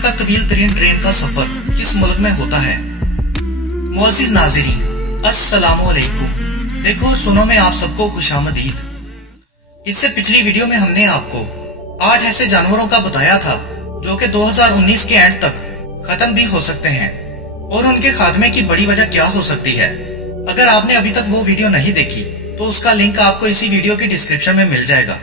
का तवील तरीन ट्रेन का सफर किस मुल्क में होता है? मुअज़्ज़िज़ नाज़रीन, अस्सलामु अलैकुम। देखो और सुनो में आप सबको खुशामदीद। इससे पिछली वीडियो में हमने आपको 8 ऐसे जानवरों का बताया था जो कि 2019 के एंड तक खत्म भी हो सकते हैं और उनके खात्मे की बड़ी वजह क्या हो सकती है। अगर आपने अभी तक वो वीडियो नहीं देखी तो उसका लिंक आपको इसी वीडियो की डिस्क्रिप्शन में मिल जाएगा।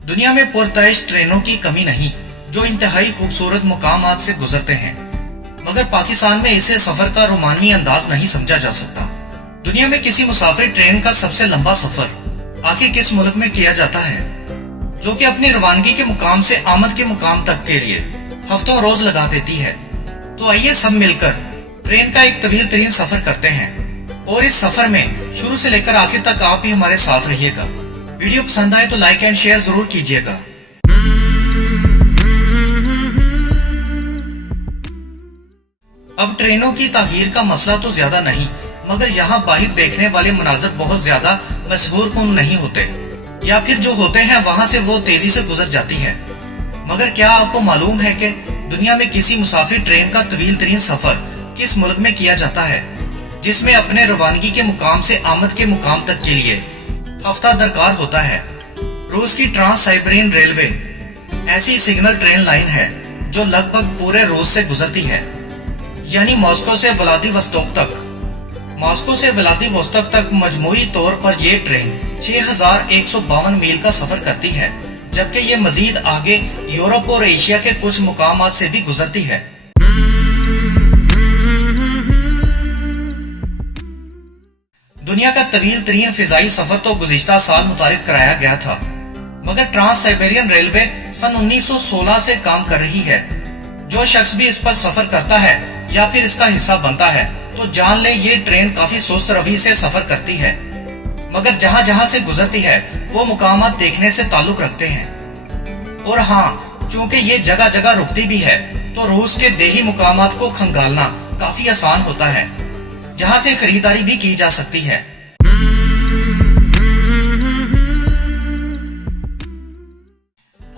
दुनिया में पुरतइश ट्रेनों की कमी नहीं जो इंतहाई खूबसूरत मुकामात से गुजरते हैं, मगर पाकिस्तान में इसे सफर का रोमानी अंदाज नहीं समझा जा सकता। दुनिया में किसी मुसाफिर ट्रेन का सबसे लंबा सफर आखिर किस मुल्क में किया जाता है, जो कि अपनी रवानगी के मुकाम से आमद के मुकाम तक के लिए हफ्तों रोज लगा देती है। तो आइए सब मिलकर ट्रेन का एक तवील तरीन सफर करते हैं और इस सफर में शुरू से लेकर आखिर तक आप भी हमारे साथ रहिएगा। वीडियो पसंद आए तो लाइक एंड शेयर जरूर कीजिएगा। अब ट्रेनों की ताखीर का मसला तो ज्यादा नहीं, मगर यहाँ बाहर देखने वाले मनाजर बहुत ज्यादा मशहूर कुन नहीं होते, या फिर जो होते हैं वहाँ से वो तेजी से गुजर जाती है। मगर क्या आपको मालूम है कि दुनिया में किसी मुसाफिर ट्रेन का तवील तरीन सफर किस मुल्क में किया जाता है, जिसमें अपने रवानगी के मुकाम से आमद के मुकाम तक के लिए हफ्ता दरकार होता है? रूस की ट्रांस साइबेरियन रेलवे ऐसी सिग्नल ट्रेन लाइन है जो लगभग पूरे रूस से गुजरती है, यानी मॉस्को से व्लादिवोस्तोक तक मजमूई तौर पर ये ट्रेन 6152 मील का सफर करती है, जबकि ये मजीद आगे यूरोप और एशिया के कुछ मुकामात से भी गुजरती है। दुनिया का तवील तरीन फिजाई सफर तो गुज़िश्ता साल मुतारिफ कराया गया था, मगर ट्रांस साइबेरियन रेलवे सन 1916 से काम कर रही है। जो शख्स भी इस पर सफर करता है या फिर इसका हिस्सा बनता है तो जान ले ये ट्रेन काफी सुस्त रवि से सफर करती है, मगर जहां जहां से गुजरती है वो मुकामात देखने से ताल्लुक रखते हैं। और हाँ, चूंकि ये जगह जगह रुकती भी है तो रूस के देही मुकामात को खंगालना काफी आसान होता है, जहां से खरीदारी भी की जा सकती है।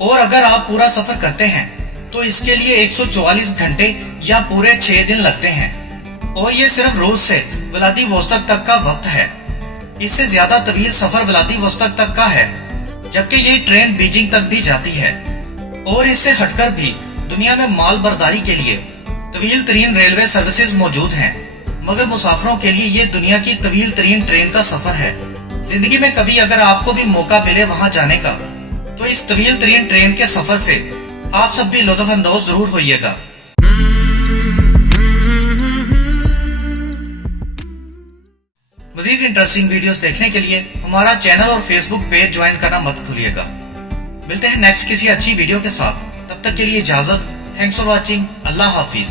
और अगर आप पूरा सफर करते हैं तो इसके लिए 144 घंटे या पूरे 6 दिन लगते हैं, और ये सिर्फ रूस से व्लादिवोस्तोक तक का वक्त है। इससे ज्यादा तवील सफर व्लादिवोस्तोक तक का है, जबकि ये ट्रेन बीजिंग तक भी जाती है। और इससे हटकर भी दुनिया में माल बर्दारी के लिए तवील तरीन रेलवे सर्विसेज मौजूद हैं, मगर मुसाफिरों के लिए ये दुनिया की तवील तरीन ट्रेन का सफर है। जिंदगी में कभी अगर आपको भी मौका मिले वहां जाने का तो इस तवील तरीन ट्रेन के सफर से आप सब भी लुत्फ अंदोज जरूर होइएगा। मजीद इंटरेस्टिंग वीडियोस देखने के लिए हमारा चैनल और फेसबुक पेज ज्वाइन करना मत भूलिएगा। मिलते हैं नेक्स्ट किसी अच्छी वीडियो के साथ, तब तक के लिए इजाजत। Thanks for watching. Allah Hafiz.